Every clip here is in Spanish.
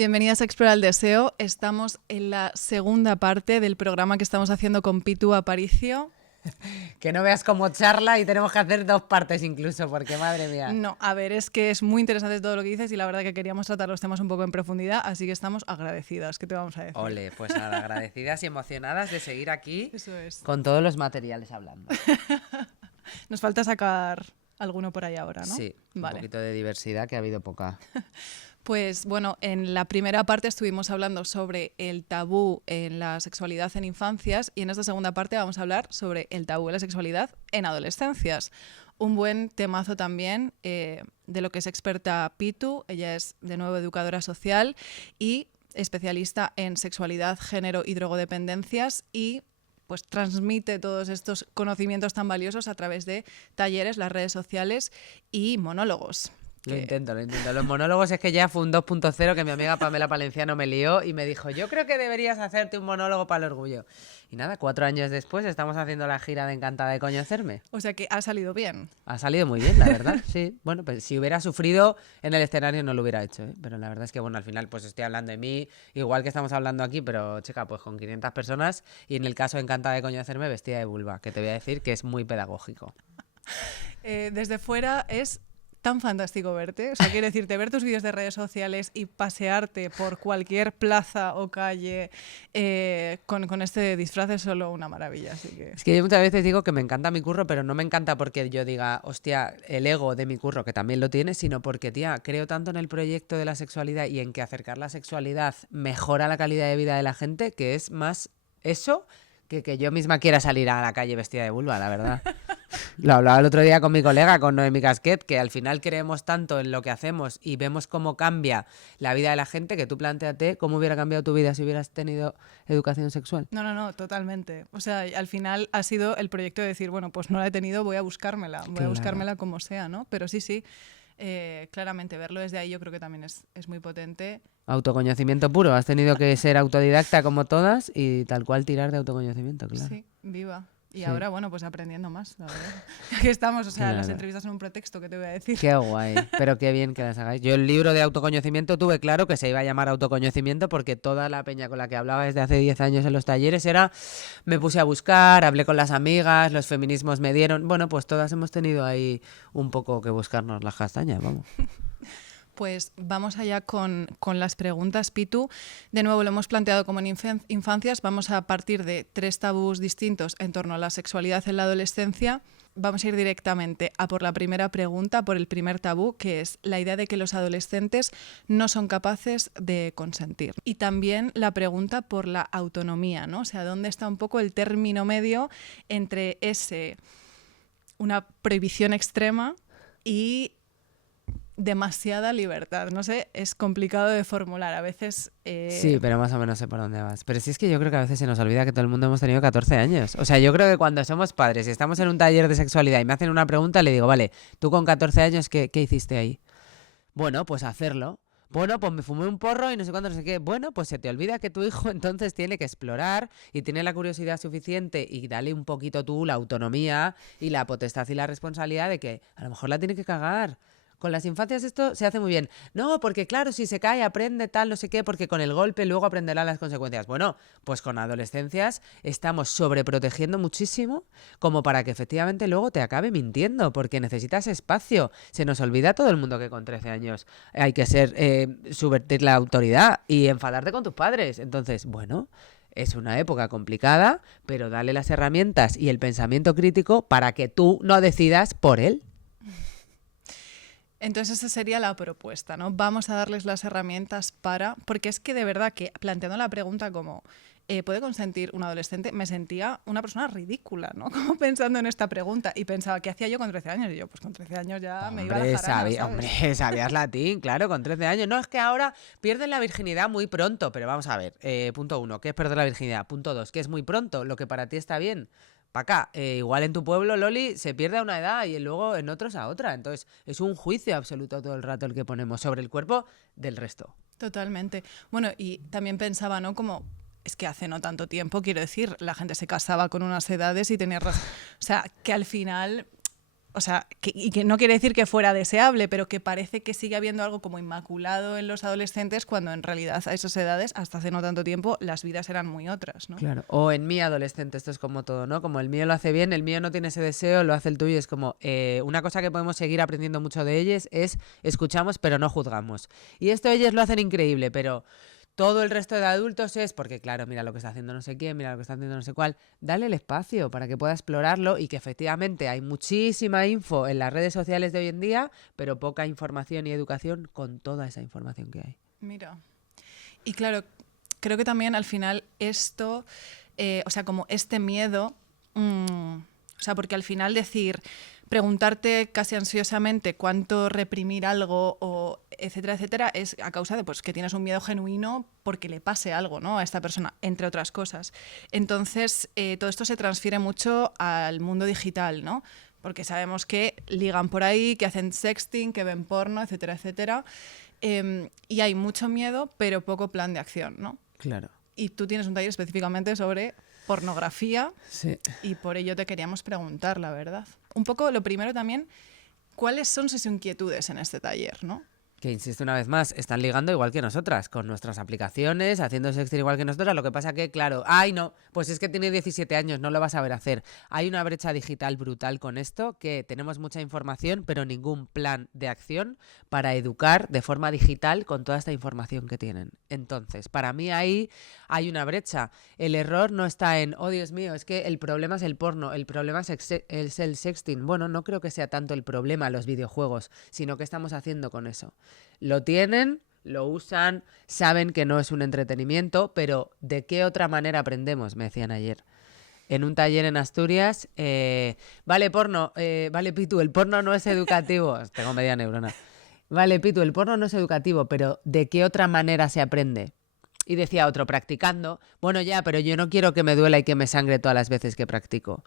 Bienvenidas a Explora el Deseo. Estamos en la segunda parte del programa que estamos haciendo con Pitu Aparicio. Que no veas como charla y tenemos que hacer 2 partes incluso, porque madre mía. No, a ver, es que es muy interesante todo lo que dices y la verdad que queríamos tratar los temas un poco en profundidad, así que estamos agradecidas. ¿Qué te vamos a decir? Ole, pues nada, agradecidas y emocionadas de seguir aquí. Eso es. Con todos los materiales hablando. Nos falta sacar alguno por ahí ahora, ¿no? Sí, vale. Un poquito de diversidad, que ha habido poca. Pues bueno, en la primera parte estuvimos hablando sobre el tabú en la sexualidad en infancias y en esta segunda parte vamos a hablar sobre el tabú en la sexualidad en adolescencias. Un buen temazo también de lo que es experta Pitu. Ella es de nuevo educadora social y especialista en sexualidad, género y drogodependencias y pues transmite todos estos conocimientos tan valiosos a través de talleres, las redes sociales y monólogos. Lo intento. Los monólogos es que ya fue un 2.0 que mi amiga Pamela Palenciano me lió y me dijo, yo creo que deberías hacerte un monólogo para el orgullo. Y nada, 4 años después estamos haciendo la gira de Encantada de conocerme. O sea que ha salido bien. Ha salido muy bien, la verdad, sí. Bueno, pues si hubiera sufrido en el escenario no lo hubiera hecho, ¿eh? Pero la verdad es que, bueno, al final pues estoy hablando de mí, igual que estamos hablando aquí, pero, chica, pues con 500 personas y en el caso de Encantada de conocerme vestida de vulva, que te voy a decir que es muy pedagógico. Desde fuera es tan fantástico verte, o sea, quiero decirte, ver tus vídeos de redes sociales y pasearte por cualquier plaza o calle con este disfraz es solo una maravilla, así que... Es que yo muchas veces digo que me encanta mi curro, pero no me encanta porque yo diga, hostia, el ego de mi curro, que también lo tiene, sino porque, tía, creo tanto en el proyecto de la sexualidad y en que acercar la sexualidad mejora la calidad de vida de la gente, que es más eso que yo misma quiera salir a la calle vestida de vulva, la verdad. Lo hablaba el otro día con mi colega, con Noemi Casquet, que al final creemos tanto en lo que hacemos y vemos cómo cambia la vida de la gente, que tú plantéate cómo hubiera cambiado tu vida si hubieras tenido educación sexual. No, totalmente. O sea, al final ha sido el proyecto de decir, bueno, pues no la he tenido, voy a buscármela como sea, ¿no? Pero sí, claramente verlo desde ahí yo creo que también es muy potente. Autoconocimiento puro, has tenido que ser autodidacta como todas y tal cual tirar de autoconocimiento, claro. Sí, viva. Y Sí. ahora, bueno, pues aprendiendo más, la verdad. Aquí estamos, o sea, Claro. las entrevistas son un pretexto, ¿qué te voy a decir? Qué guay, pero qué bien que las hagáis. Yo el libro de autoconocimiento tuve claro que se iba a llamar autoconocimiento porque toda la peña con la que hablaba desde hace 10 años en los talleres era, me puse a buscar, hablé con las amigas, los feminismos me dieron, bueno, pues todas hemos tenido ahí un poco que buscarnos las castañas, vamos. Pues vamos allá con las preguntas, Pitu. De nuevo, lo hemos planteado como en infancias. Vamos a partir de 3 tabús distintos en torno a la sexualidad en la adolescencia. Vamos a ir directamente a por la primera pregunta, por el primer tabú, que es la idea de que los adolescentes no son capaces de consentir. Y también la pregunta por la autonomía, ¿no? O sea, ¿dónde está un poco el término medio entre una prohibición extrema y demasiada libertad? No sé, es complicado de formular. A veces... Sí, pero más o menos sé por dónde vas. Pero sí es que yo creo que a veces se nos olvida que todo el mundo hemos tenido 14 años. O sea, yo creo que cuando somos padres y estamos en un taller de sexualidad y me hacen una pregunta, le digo, vale, tú con 14 años, ¿qué hiciste ahí? Bueno, pues hacerlo. Bueno, pues me fumé un porro y no sé cuándo, no sé qué. Bueno, pues se te olvida que tu hijo entonces tiene que explorar y tiene la curiosidad suficiente y dale un poquito tú la autonomía y la potestad y la responsabilidad de que a lo mejor la tiene que cagar. Con las infancias esto se hace muy bien. No, porque claro, si se cae, aprende tal, no sé qué, porque con el golpe luego aprenderá las consecuencias. Bueno, pues con adolescencias estamos sobreprotegiendo muchísimo como para que efectivamente luego te acabe mintiendo, porque necesitas espacio. Se nos olvida a todo el mundo que con 13 años hay que subvertir la autoridad y enfadarte con tus padres. Entonces, bueno... Es una época complicada, pero dale las herramientas y el pensamiento crítico para que tú no decidas por él. Entonces esa sería la propuesta, ¿no? Vamos a darles las herramientas para... Porque es que de verdad que planteando la pregunta como ¿puede consentir un adolescente? Me sentía una persona ridícula, ¿no? Como pensando en esta pregunta y pensaba, ¿qué hacía yo con 13 años? Y yo, pues con 13 años ya me iba a la jarana, ¿sabes? Hombre, sabías latín, claro, con 13 años. No, es que ahora pierden la virginidad muy pronto, pero vamos a ver, punto 1, ¿qué es perder la virginidad? Punto 2, ¿qué es muy pronto? Lo que para ti está bien. Para acá, igual en tu pueblo, Loli, se pierde a una edad y luego en otros a otra. Entonces, es un juicio absoluto todo el rato el que ponemos sobre el cuerpo del resto. Totalmente. Bueno, y también pensaba, ¿no? Como, es que hace no tanto tiempo, quiero decir, la gente se casaba con unas edades y tenía razón. O sea, que al final O sea, y que no quiere decir que fuera deseable, pero que parece que sigue habiendo algo como inmaculado en los adolescentes cuando en realidad a esas edades, hasta hace no tanto tiempo, las vidas eran muy otras, ¿no? Claro. O en mi adolescente, esto es como todo, ¿no? Como el mío lo hace bien, el mío no tiene ese deseo, lo hace el tuyo. Es como una cosa que podemos seguir aprendiendo mucho de ellos es escuchamos pero no juzgamos. Y esto ellos lo hacen increíble, pero todo el resto de adultos es porque, claro, mira lo que está haciendo no sé quién, mira lo que está haciendo no sé cuál. Dale el espacio para que pueda explorarlo y que efectivamente hay muchísima info en las redes sociales de hoy en día, pero poca información y educación con toda esa información que hay. Mira. Y claro, creo que también al final esto, o sea, como este miedo, o sea, porque al final preguntarte casi ansiosamente cuánto reprimir algo o etcétera, etcétera, es a causa de pues, que tienes un miedo genuino porque le pase algo, ¿no? A esta persona, entre otras cosas. Entonces, todo esto se transfiere mucho al mundo digital, ¿no? Porque sabemos que ligan por ahí, que hacen sexting, que ven porno, etcétera, etcétera. Y hay mucho miedo, pero poco plan de acción, ¿no? Claro. Y tú tienes un taller específicamente sobre pornografía. Sí. Y por ello te queríamos preguntar, la verdad. Un poco, lo primero también, ¿cuáles son sus inquietudes en este taller, no? Que insisto una vez más, están ligando igual que nosotras, con nuestras aplicaciones, haciendo sexting igual que nosotras. Lo que pasa que, claro, ay no, pues es que tiene 17 años, no lo vas a ver hacer. Hay una brecha digital brutal con esto, que tenemos mucha información, pero ningún plan de acción para educar de forma digital con toda esta información que tienen. Entonces, para mí ahí hay una brecha. El error no está en, oh Dios mío, es que el problema es el porno, el problema es el sexting. Bueno, no creo que sea tanto el problema los videojuegos, sino qué estamos haciendo con eso. Lo tienen, lo usan, saben que no es un entretenimiento, pero ¿de qué otra manera aprendemos? Me decían ayer. En un taller en Asturias, vale, porno, vale, Pitu, el porno no es educativo. Tengo media neurona. Vale, Pitu, el porno no es educativo, pero ¿de qué otra manera se aprende? Y decía otro, practicando. Bueno, ya, pero yo no quiero que me duela y que me sangre todas las veces que practico.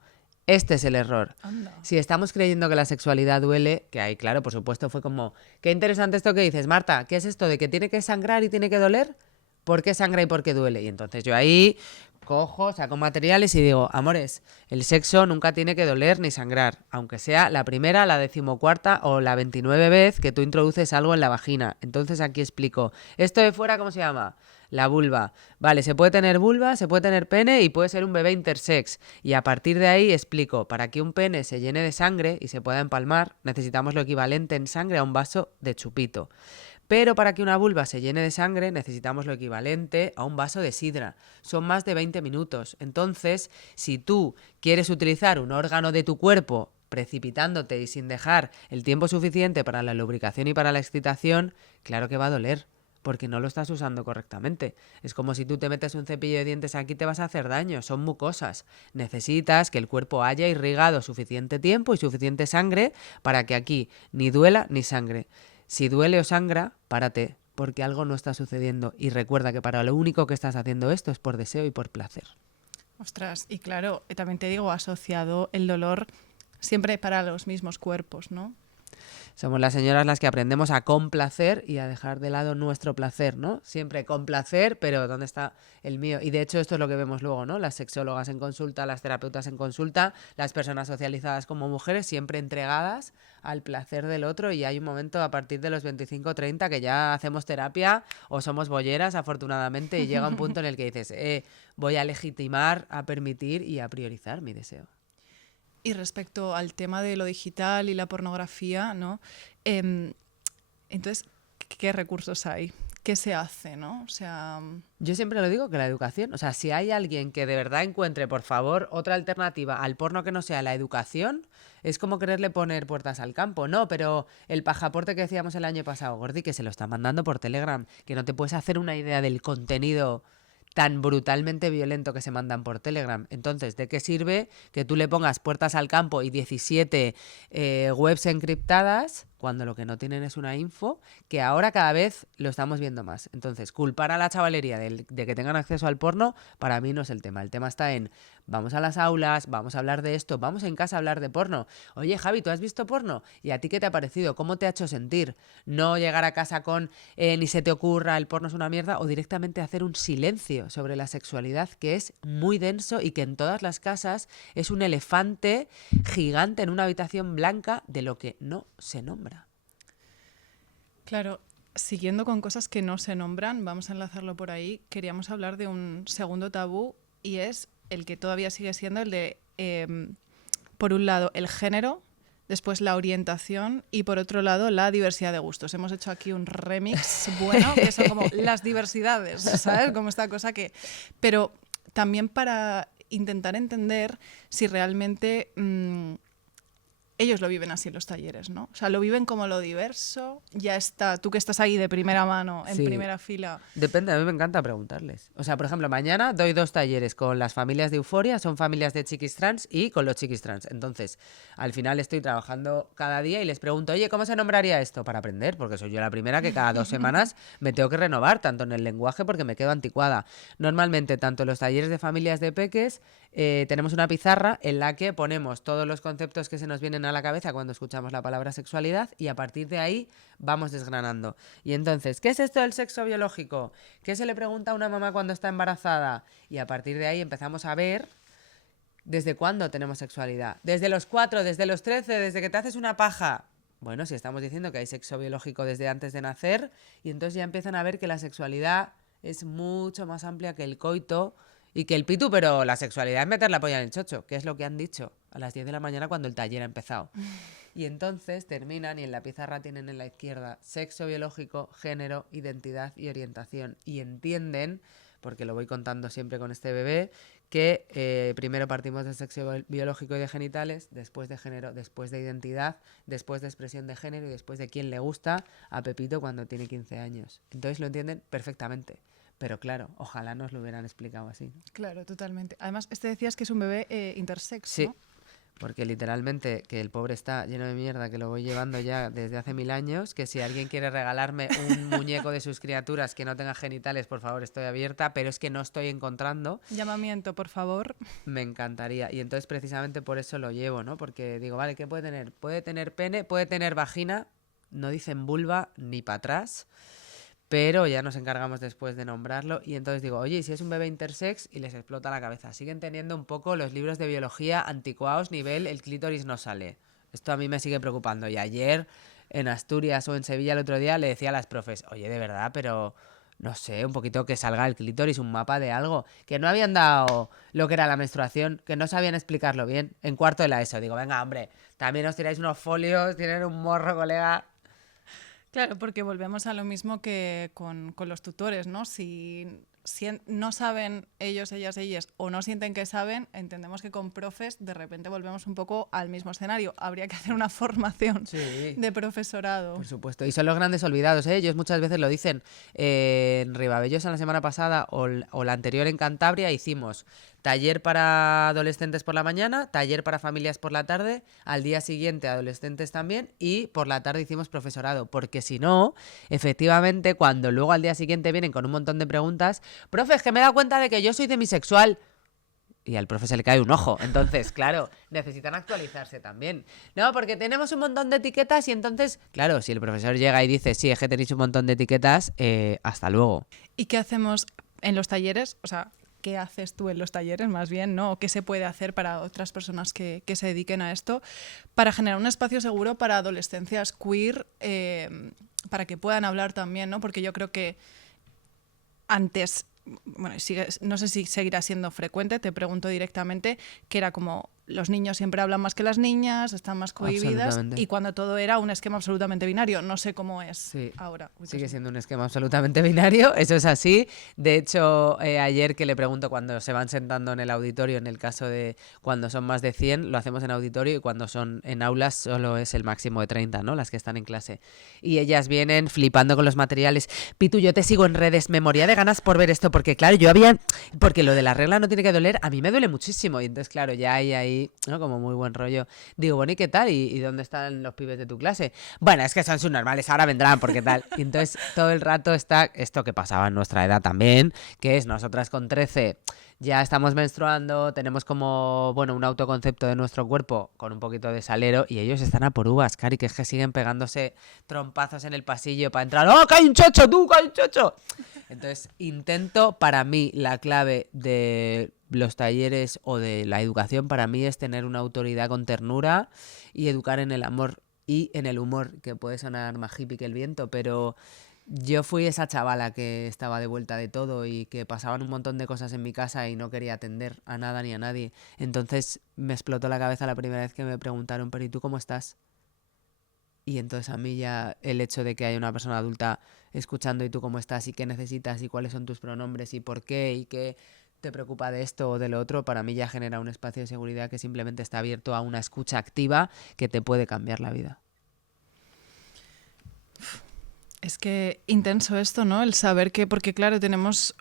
Este es el error. Anda. Si estamos creyendo que la sexualidad duele, que ahí, claro, por supuesto, fue como, qué interesante esto que dices, Marta, ¿qué es esto de que tiene que sangrar y tiene que doler? ¿Por qué sangra y por qué duele? Y entonces yo ahí cojo, saco materiales y digo, amores, el sexo nunca tiene que doler ni sangrar, aunque sea la primera, la 14ª o la 29 vez que tú introduces algo en la vagina. Entonces aquí explico, esto de fuera, ¿cómo se llama? La vulva. Vale, se puede tener vulva, se puede tener pene y puede ser un bebé intersex. Y a partir de ahí explico, para que un pene se llene de sangre y se pueda empalmar, necesitamos lo equivalente en sangre a un vaso de chupito. Pero para que una vulva se llene de sangre necesitamos lo equivalente a un vaso de sidra. Son más de 20 minutos. Entonces, si tú quieres utilizar un órgano de tu cuerpo precipitándote y sin dejar el tiempo suficiente para la lubricación y para la excitación, claro que va a doler, porque no lo estás usando correctamente. Es como si tú te metes un cepillo de dientes aquí, te vas a hacer daño, son mucosas. Necesitas que el cuerpo haya irrigado suficiente tiempo y suficiente sangre para que aquí ni duela ni sangre. Si duele o sangra, párate, porque algo no está sucediendo. Y recuerda que para lo único que estás haciendo esto es por deseo y por placer. Ostras, y claro, también te digo, asociado el dolor siempre para los mismos cuerpos, ¿no? Somos las señoras las que aprendemos a complacer y a dejar de lado nuestro placer, ¿no? Siempre complacer, pero ¿dónde está el mío? Y de hecho esto es lo que vemos luego, ¿no? Las sexólogas en consulta, las terapeutas en consulta, las personas socializadas como mujeres, siempre entregadas al placer del otro, y hay un momento a partir de los 25-30 que ya hacemos terapia o somos bolleras, afortunadamente, y llega un punto en el que dices, voy a legitimar, a permitir y a priorizar mi deseo. Y respecto al tema de lo digital y la pornografía, ¿no? Entonces, ¿qué recursos hay? ¿Qué se hace, no? O sea... Yo siempre lo digo que la educación, o sea, si hay alguien que de verdad encuentre, por favor, otra alternativa al porno que no sea la educación, es como quererle poner puertas al campo. No, pero el pajaporte que decíamos el año pasado, Gordi, que se lo está mandando por Telegram, que no te puedes hacer una idea del contenido tan brutalmente violento que se mandan por Telegram. Entonces, ¿de qué sirve que tú le pongas puertas al campo y 17 webs encriptadas cuando lo que no tienen es una info, que ahora cada vez lo estamos viendo más. Entonces, culpar a la chavalería de que tengan acceso al porno, para mí no es el tema. El tema está en, vamos a las aulas, vamos a hablar de esto, vamos en casa a hablar de porno. Oye, Javi, ¿tú has visto porno? ¿Y a ti qué te ha parecido? ¿Cómo te ha hecho sentir? No llegar a casa con ni se te ocurra, el porno es una mierda, o directamente hacer un silencio sobre la sexualidad, que es muy denso y que en todas las casas es un elefante gigante en una habitación blanca de lo que no se nombra. Claro, siguiendo con cosas que no se nombran, vamos a enlazarlo por ahí, queríamos hablar de un segundo tabú y es el que todavía sigue siendo el de, por un lado, el género, después la orientación y por otro lado la diversidad de gustos. Hemos hecho aquí un remix bueno, que son como las diversidades, ¿sabes? Como esta cosa que... Pero también para intentar entender si realmente ellos lo viven así en los talleres, ¿no? O sea, lo viven como lo diverso, ya está, tú que estás ahí de primera mano, en primera fila. Depende, a mí me encanta preguntarles. O sea, por ejemplo, mañana doy 2 talleres con las familias de Euforia, son familias de chiquis trans y con los chiquis trans. Entonces, al final estoy trabajando cada día y les pregunto, oye, ¿cómo se nombraría esto? Para aprender, porque soy yo la primera que cada 2 semanas me tengo que renovar, tanto en el lenguaje porque me quedo anticuada. Normalmente, tanto en los talleres de familias de peques, tenemos una pizarra en la que ponemos todos los conceptos que se nos vienen a la cabeza cuando escuchamos la palabra sexualidad y a partir de ahí vamos desgranando. Y entonces, ¿qué es esto del sexo biológico? ¿Qué se le pregunta a una mamá cuando está embarazada? Y a partir de ahí empezamos a ver desde cuándo tenemos sexualidad. Desde los 4, desde los 13, desde que te haces una paja. Bueno, si estamos diciendo que hay sexo biológico desde antes de nacer, y entonces ya empiezan a ver que la sexualidad es mucho más amplia que el coito y que el pitu, pero la sexualidad es meter la polla en el chocho, que es lo que han dicho a las 10 de la mañana cuando el taller ha empezado. Y entonces terminan y en la pizarra tienen en la izquierda sexo biológico, género, identidad y orientación. Y entienden, porque lo voy contando siempre con este bebé, que primero partimos de sexo biológico y de genitales, después de género, después de identidad, después de expresión de género y después de quién le gusta a Pepito cuando tiene 15 años. Entonces lo entienden perfectamente. Pero claro, ojalá nos lo hubieran explicado así, ¿no? Claro, totalmente. Además, decías que es un bebé intersex, sí, ¿no? Porque literalmente que el pobre está lleno de mierda, que lo voy llevando ya desde hace 1000 años, que si alguien quiere regalarme un muñeco de sus criaturas que no tenga genitales, por favor, estoy abierta, pero es que no estoy encontrando. Llamamiento, por favor. Me encantaría. Y entonces precisamente por eso lo llevo, ¿no? Porque digo, vale, ¿qué puede tener? Puede tener pene, puede tener vagina, no dicen vulva ni para atrás. Pero ya nos encargamos después de nombrarlo y entonces digo, oye, ¿y si es un bebé intersex? Y les explota la cabeza. Siguen teniendo un poco los libros de biología anticuados nivel el clítoris no sale. Esto a mí me sigue preocupando. Y ayer en Asturias o en Sevilla el otro día le decía a las profes, oye, de verdad, pero no sé, un poquito que salga el clítoris, un mapa de algo. Que no habían dado lo que era la menstruación, que no sabían explicarlo bien. En cuarto de la ESO. Digo, venga, hombre, también os tiráis unos folios, tienen un morro, colega. Claro, porque volvemos a lo mismo que con los tutores, ¿no? Si no saben ellas, o no sienten que saben, entendemos que con profes de repente volvemos un poco al mismo escenario. Habría que hacer una formación de profesorado. Por supuesto. Y son los grandes olvidados, ¿eh? Ellos muchas veces lo dicen. En Ribabellosa la semana pasada o la anterior en Cantabria hicimos taller para adolescentes por la mañana, taller para familias por la tarde, al día siguiente adolescentes también y por la tarde hicimos profesorado, porque si no, efectivamente, cuando luego al día siguiente vienen con un montón de preguntas, profe, es que me he dado cuenta de que yo soy demisexual. Y al profe se le cae un ojo. Entonces, claro, necesitan actualizarse también. No, porque tenemos un montón de etiquetas y entonces, claro, si el profesor llega y dice, sí, es que tenéis un montón de etiquetas, hasta luego. ¿Y qué hacemos en los talleres? O sea, ¿qué haces tú en los talleres más bien, ¿no? ¿O qué se puede hacer para otras personas que se dediquen a esto para generar un espacio seguro para adolescencias queer, para que puedan hablar también, ¿no? Porque yo creo que antes, bueno, no sé si seguirá siendo frecuente, te pregunto directamente, que era como los niños siempre hablan más que las niñas, están más cohibidas y cuando todo era un esquema absolutamente binario. No sé cómo es ahora. Sigue siendo un esquema absolutamente binario, eso es así. De hecho, ayer que le pregunto cuando se van sentando en el auditorio, en el caso de cuando son más de 100, lo hacemos en auditorio y cuando son en aulas solo es el máximo de 30, ¿no? Las que están en clase. Y ellas vienen flipando con los materiales. Pitu, yo te sigo en redes, me moría de ganas por ver esto, porque claro, porque lo de la regla no tiene que doler, a mí me duele muchísimo. Y entonces, claro, ya hay ahí ahí, ¿no? Como muy buen rollo. Digo, bueno, ¿y qué tal? ¿Y dónde están los pibes de tu clase? Bueno, es que son subnormales, ahora vendrán, porque tal. Y entonces todo el rato está esto que pasaba en nuestra edad también, que es nosotras con 13 ya estamos menstruando, tenemos como, bueno, un autoconcepto de nuestro cuerpo con un poquito de salero y ellos están a por uvas, Cari, que es que siguen pegándose trompazos en el pasillo para entrar. ¡Oh, que hay un chocho, tú, que hay un chocho! Entonces, para mí, la clave de los talleres o de la educación para mí es tener una autoridad con ternura y educar en el amor y en el humor, que puede sonar más hippie que el viento, pero yo fui esa chavala que estaba de vuelta de todo y que pasaban un montón de cosas en mi casa y no quería atender a nada ni a nadie. Entonces me explotó la cabeza la primera vez que me preguntaron, pero ¿y tú cómo estás? Y entonces a mí ya el hecho de que haya una persona adulta escuchando y tú cómo estás y qué necesitas y cuáles son tus pronombres y por qué y qué te preocupa de esto o de lo otro, para mí ya genera un espacio de seguridad que simplemente está abierto a una escucha activa que te puede cambiar la vida. Es que intenso esto, ¿no? El saber que, porque claro, tenemos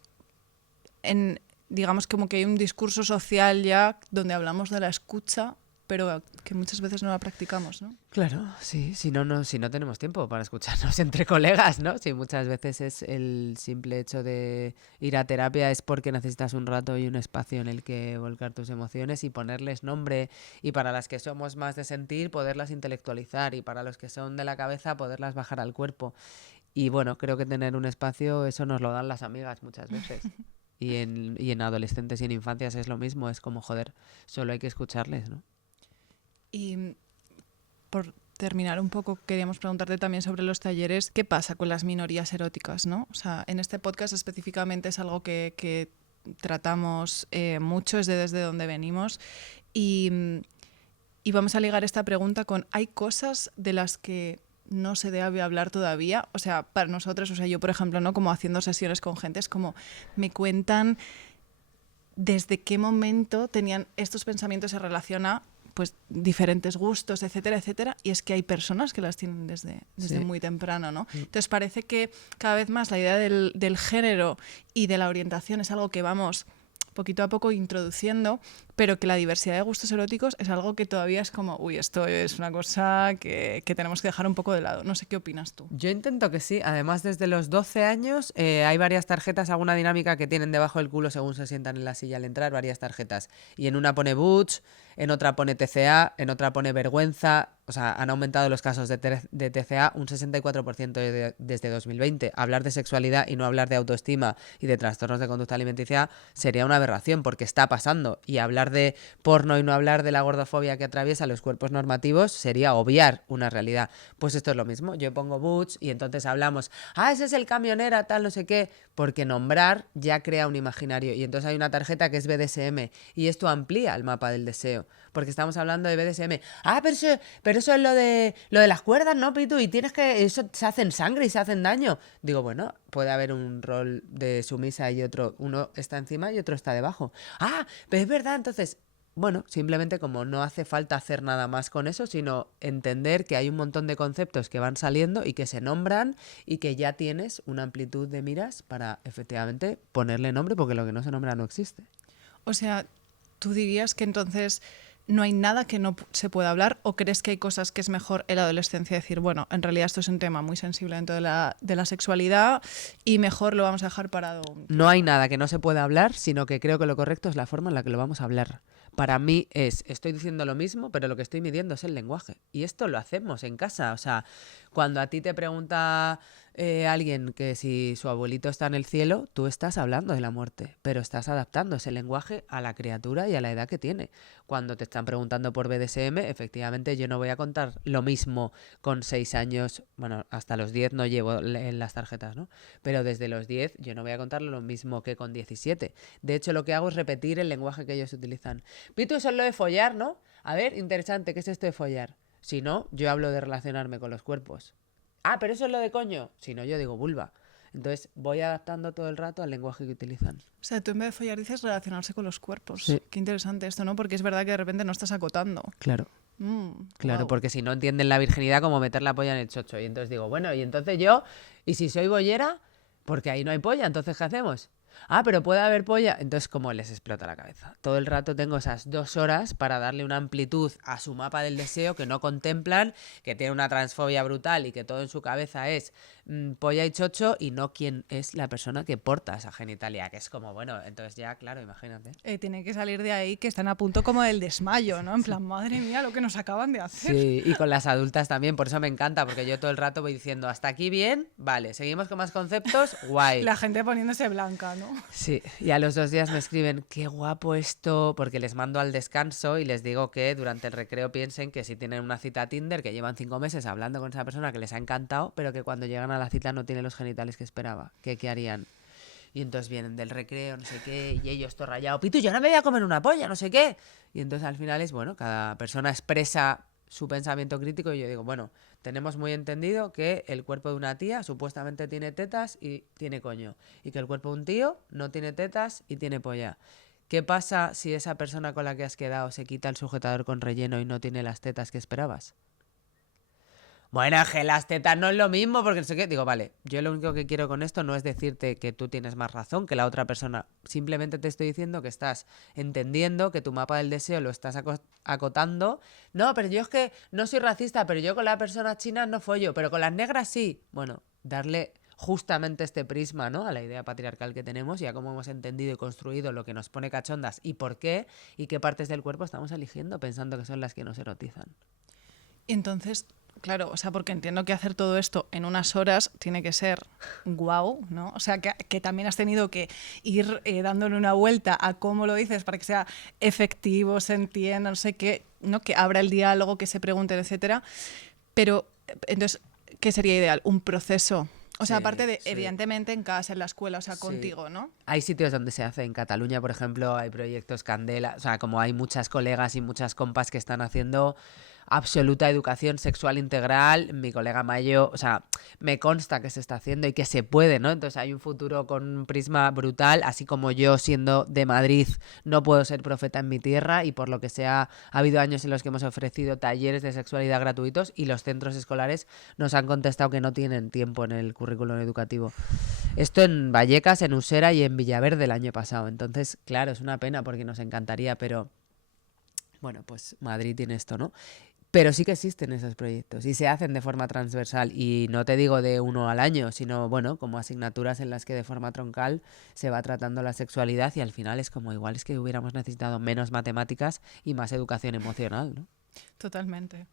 digamos como que hay un discurso social ya donde hablamos de la escucha, pero que muchas veces no la practicamos, ¿no? Claro, sí, si no tenemos tiempo para escucharnos entre colegas, ¿no? Si muchas veces es el simple hecho de ir a terapia es porque necesitas un rato y un espacio en el que volcar tus emociones y ponerles nombre, y para las que somos más de sentir, poderlas intelectualizar, y para los que son de la cabeza, poderlas bajar al cuerpo. Y bueno, creo que tener un espacio, eso nos lo dan las amigas muchas veces. Y en adolescentes y en infancias es lo mismo, es como, joder, solo hay que escucharles, ¿no? Y por terminar un poco, queríamos preguntarte también sobre los talleres. ¿Qué pasa con las minorías eróticas, no? O sea, en este podcast específicamente es algo que tratamos mucho, es desde donde venimos. Y vamos a ligar esta pregunta con, ¿hay cosas de las que no se debe hablar todavía? O sea, para nosotros, o sea, yo por ejemplo, ¿no? Como haciendo sesiones con gente, es como me cuentan desde qué momento tenían estos pensamientos en relación a pues diferentes gustos, etcétera, etcétera, y es que hay personas que las tienen desde Sí. muy temprano, ¿no? Entonces parece que cada vez más la idea del género y de la orientación es algo que vamos poquito a poco introduciendo, pero que la diversidad de gustos eróticos es algo que todavía es como, uy, esto es una cosa que tenemos que dejar un poco de lado. No sé qué opinas tú. Yo intento que sí. Además, desde los 12 años hay varias tarjetas, alguna dinámica que tienen debajo del culo según se sientan en la silla al entrar, varias tarjetas. Y en una pone Butch, en otra pone TCA, en otra pone vergüenza. O sea, han aumentado los casos de TCA un 64% desde 2020. Hablar de sexualidad y no hablar de autoestima y de trastornos de conducta alimenticia sería una aberración, porque está pasando. Y hablar de porno y no hablar de la gordofobia que atraviesa los cuerpos normativos sería obviar una realidad. Pues esto es lo mismo. Yo pongo Butch y entonces hablamos, ese es el camionera, tal, no sé qué, porque nombrar ya crea un imaginario. Y entonces hay una tarjeta que es BDSM y esto amplía el mapa del deseo, porque estamos hablando de BDSM. Pero eso es lo de las cuerdas, ¿no, Pitu? Y tienes que... Eso se hacen sangre y se hacen daño. Digo, bueno, puede haber un rol de sumisa y otro... Uno está encima y otro está debajo. Pero es verdad, entonces... Bueno, simplemente como no hace falta hacer nada más con eso, sino entender que hay un montón de conceptos que van saliendo y que se nombran y que ya tienes una amplitud de miras para efectivamente ponerle nombre, porque lo que no se nombra no existe. O sea, ¿tú dirías que entonces no hay nada que no se pueda hablar, o crees que hay cosas que es mejor en la adolescencia decir, bueno, en realidad esto es un tema muy sensible dentro de la sexualidad y mejor lo vamos a dejar parado? No hay nada que no se pueda hablar, sino que creo que lo correcto es la forma en la que lo vamos a hablar. Para mí estoy diciendo lo mismo, pero lo que estoy midiendo es el lenguaje. Y esto lo hacemos en casa. O sea, cuando a ti te pregunta alguien que si su abuelito está en el cielo, tú estás hablando de la muerte, pero estás adaptando ese lenguaje a la criatura y a la edad que tiene. Cuando te están preguntando por BDSM, efectivamente yo no voy a contar lo mismo con 6 años, bueno, hasta los 10 no llevo en las tarjetas, ¿no? Pero desde los 10 yo no voy a contar lo mismo que con 17. De hecho, lo que hago es repetir el lenguaje que ellos utilizan. Pitu, eso es lo de follar, ¿no? A ver, interesante, ¿qué es esto de follar? Si no, yo hablo de relacionarme con los cuerpos. Pero eso es lo de coño. Si no, yo digo vulva. Entonces voy adaptando todo el rato al lenguaje que utilizan. O sea, tú en vez de follar dices relacionarse con los cuerpos. Sí. Qué interesante esto, ¿no? Porque es verdad que de repente no estás acotando. Claro. Claro, Wow. porque si no entienden la virginidad, como meter la polla en el chocho. Y entonces digo, bueno, y entonces yo, y si soy bollera, porque ahí no hay polla, entonces ¿qué hacemos? Ah, pero puede haber polla. Entonces, ¿cómo les explota la cabeza? Todo el rato tengo esas 2 horas para darle una amplitud a su mapa del deseo que no contemplan, que tiene una transfobia brutal y que todo en su cabeza es polla y chocho y no quién es la persona que porta esa genitalia, que es como, bueno, entonces ya, claro, imagínate. Tiene que salir de ahí que están a punto como del desmayo, ¿no? En plan, madre mía, lo que nos acaban de hacer. Sí, y con las adultas también, por eso me encanta, porque yo todo el rato voy diciendo, hasta aquí bien, vale, seguimos con más conceptos, guay. La gente poniéndose blanca, ¿no? Sí, y a los 2 días me escriben, qué guapo esto, porque les mando al descanso y les digo que durante el recreo piensen que si tienen una cita a Tinder, que llevan 5 meses hablando con esa persona que les ha encantado, pero que cuando llegan a la cita no tiene los genitales que esperaba, que qué harían. Y entonces vienen del recreo, no sé qué, y ellos todo rayado, Pitu, yo no me voy a comer una polla, no sé qué. Y entonces al final es, bueno, cada persona expresa su pensamiento crítico y yo digo, bueno, tenemos muy entendido que el cuerpo de una tía supuestamente tiene tetas y tiene coño, y que el cuerpo de un tío no tiene tetas y tiene polla. ¿Qué pasa si esa persona con la que has quedado se quita el sujetador con relleno y no tiene las tetas que esperabas? Bueno, Ángel, las tetas no es lo mismo, porque no sé qué. Digo, vale, yo lo único que quiero con esto no es decirte que tú tienes más razón que la otra persona. Simplemente te estoy diciendo que estás entendiendo que tu mapa del deseo lo estás acotando. No, pero yo es que no soy racista, pero yo con las personas chinas no follo, pero con las negras sí. Bueno, darle justamente este prisma, ¿no?, a la idea patriarcal que tenemos y a cómo hemos entendido y construido lo que nos pone cachondas y por qué y qué partes del cuerpo estamos eligiendo pensando que son las que nos erotizan. Entonces, claro, o sea, porque entiendo que hacer todo esto en unas horas tiene que ser guau, ¿no? O sea, que también has tenido que ir dándole una vuelta a cómo lo dices para que sea efectivo, se entienda, no sé qué, ¿no? Que abra el diálogo, que se pregunten, etcétera. Pero, entonces, ¿qué sería ideal? Un proceso. O sea, Sí, aparte de, sí. evidentemente, en casa, en la escuela, o sea, Sí. contigo, ¿no? Hay sitios donde se hace, en Cataluña, por ejemplo, hay proyectos Candela, o sea, como hay muchas colegas y muchas compas que están haciendo absoluta educación sexual integral, mi colega Mayo, o sea, me consta que se está haciendo y que se puede, ¿no? Entonces hay un futuro con un prisma brutal, así como yo siendo de Madrid no puedo ser profeta en mi tierra y por lo que sea, ha habido años en los que hemos ofrecido talleres de sexualidad gratuitos y los centros escolares nos han contestado que no tienen tiempo en el currículum educativo. Esto en Vallecas, en Usera y en Villaverde el año pasado. Entonces, claro, es una pena porque nos encantaría, pero bueno, pues Madrid tiene esto, ¿no? Pero sí que existen esos proyectos y se hacen de forma transversal y no te digo de uno al año, sino bueno, como asignaturas en las que de forma troncal se va tratando la sexualidad y al final es como igual es que hubiéramos necesitado menos matemáticas y más educación emocional, ¿no? Totalmente.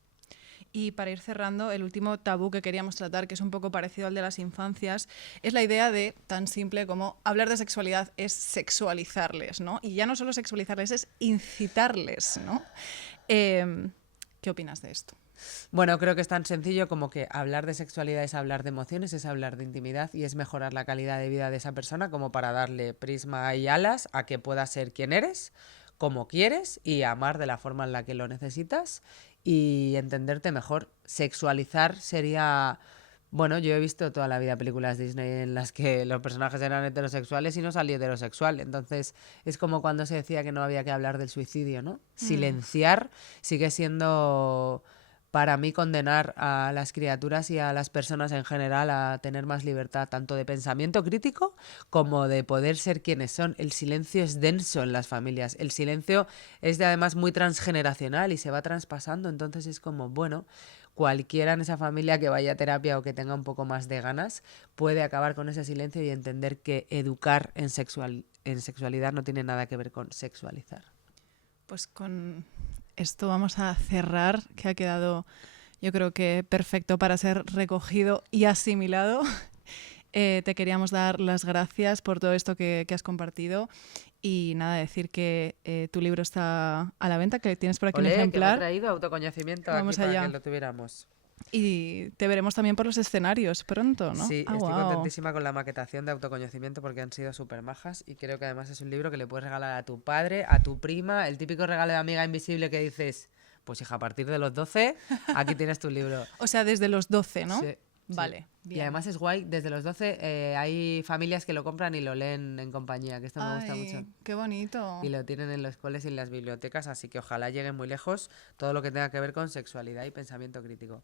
Y para ir cerrando, el último tabú que queríamos tratar, que es un poco parecido al de las infancias, es la idea de, tan simple como hablar de sexualidad es sexualizarles, ¿no? Y ya no solo sexualizarles, es incitarles, ¿no? ¿Qué opinas de esto? Bueno, creo que es tan sencillo como que hablar de sexualidad es hablar de emociones, es hablar de intimidad y es mejorar la calidad de vida de esa persona como para darle prisma y alas a que puedas ser quien eres, como quieres y amar de la forma en la que lo necesitas y entenderte mejor. Sexualizar sería... Bueno, yo he visto toda la vida películas Disney en las que los personajes eran heterosexuales y no salió heterosexual. Entonces es como cuando se decía que no había que hablar del suicidio, ¿no? Silenciar sigue siendo para mí condenar a las criaturas y a las personas en general a tener más libertad, tanto de pensamiento crítico como de poder ser quienes son. El silencio es denso en las familias. El silencio es además muy transgeneracional y se va traspasando. Entonces es como, bueno, cualquiera en esa familia que vaya a terapia o que tenga un poco más de ganas puede acabar con ese silencio y entender que educar en sexualidad no tiene nada que ver con sexualizar. Pues con esto vamos a cerrar, que ha quedado, yo creo que perfecto para ser recogido y asimilado. Te queríamos dar las gracias por todo esto que has compartido y nada, decir que tu libro está a la venta, que tienes por aquí un ejemplar. Que me ha traído autoconocimiento Vamos aquí allá. para que lo tuviéramos. Y te veremos también por los escenarios pronto, ¿no? Sí, estoy wow. contentísima con la maquetación de autoconocimiento porque han sido súper majas y creo que además es un libro que le puedes regalar a tu padre, a tu prima, el típico regalo de amiga invisible que dices, pues hija, a partir de los 12, aquí tienes tu libro. O sea, desde los 12, ¿no? Sí, vale. Sí. Y Bien. además es guay, desde los 12 hay familias que lo compran y lo leen en compañía, que esto me gusta mucho. Qué bonito. Y lo tienen en los coles y en las bibliotecas, así que ojalá lleguen muy lejos todo lo que tenga que ver con sexualidad y pensamiento crítico.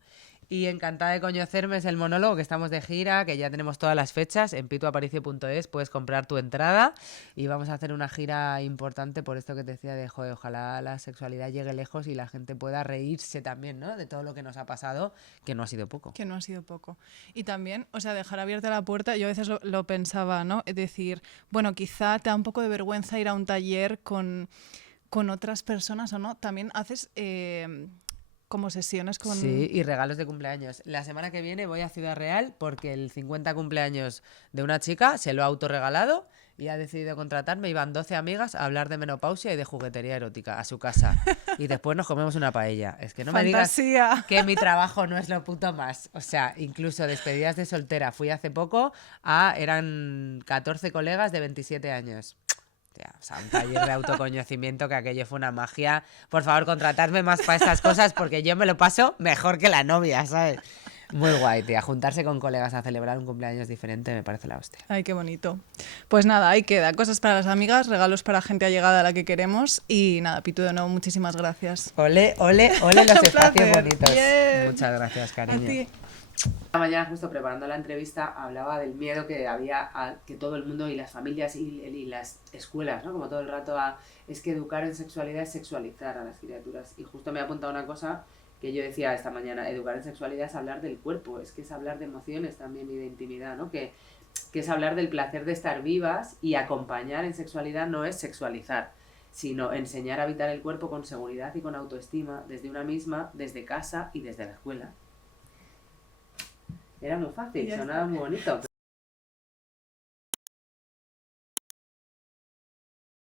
Y encantada de conocerme, es el monólogo, que estamos de gira, que ya tenemos todas las fechas, en pituaparicio.es puedes comprar tu entrada y vamos a hacer una gira importante por esto que te decía de, joder, ojalá la sexualidad llegue lejos y la gente pueda reírse también, ¿no? De todo lo que nos ha pasado, que no ha sido poco. Que no ha sido poco. Y también, o sea, dejar abierta la puerta, yo a veces lo pensaba, ¿no? Es decir, bueno, quizá te da un poco de vergüenza ir a un taller con otras personas o no. También haces como sesiones con... Sí, y regalos de cumpleaños. La semana que viene voy a Ciudad Real porque el 50 cumpleaños de una chica se lo ha autorregalado y ha decidido contratarme. Iban 12 amigas a hablar de menopausia y de juguetería erótica a su casa. Y después nos comemos una paella. Es que no me digas ¡Fantasía! que mi trabajo no es lo puto más. O sea, incluso despedidas de soltera. Fui hace poco eran 14 colegas de 27 años. O sea, un taller de autoconocimiento que aquello fue una magia. Por favor, contratadme más para estas cosas porque yo me lo paso mejor que la novia, ¿sabes? Muy guay, tía. Juntarse con colegas a celebrar un cumpleaños diferente me parece la hostia. Ay, qué bonito. Pues nada, ahí queda. Cosas para las amigas, regalos para gente allegada a la que queremos. Y nada, Pitu, de nuevo, muchísimas gracias. Ole, ole, ole los Un espacios placer. bonitos. Bien. Muchas gracias, A cariño. ti. Esta mañana, justo preparando la entrevista, hablaba del miedo que había a que todo el mundo y las familias y las escuelas, ¿no? Como todo el rato es que educar en sexualidad es sexualizar a las criaturas. Y justo me ha apuntado una cosa que yo decía esta mañana, educar en sexualidad es hablar del cuerpo, es que es hablar de emociones también y de intimidad, ¿no? Que es hablar del placer de estar vivas, y acompañar en sexualidad no es sexualizar, sino enseñar a habitar el cuerpo con seguridad y con autoestima desde una misma, desde casa y desde la escuela. Era muy fácil, sonaba muy bonito.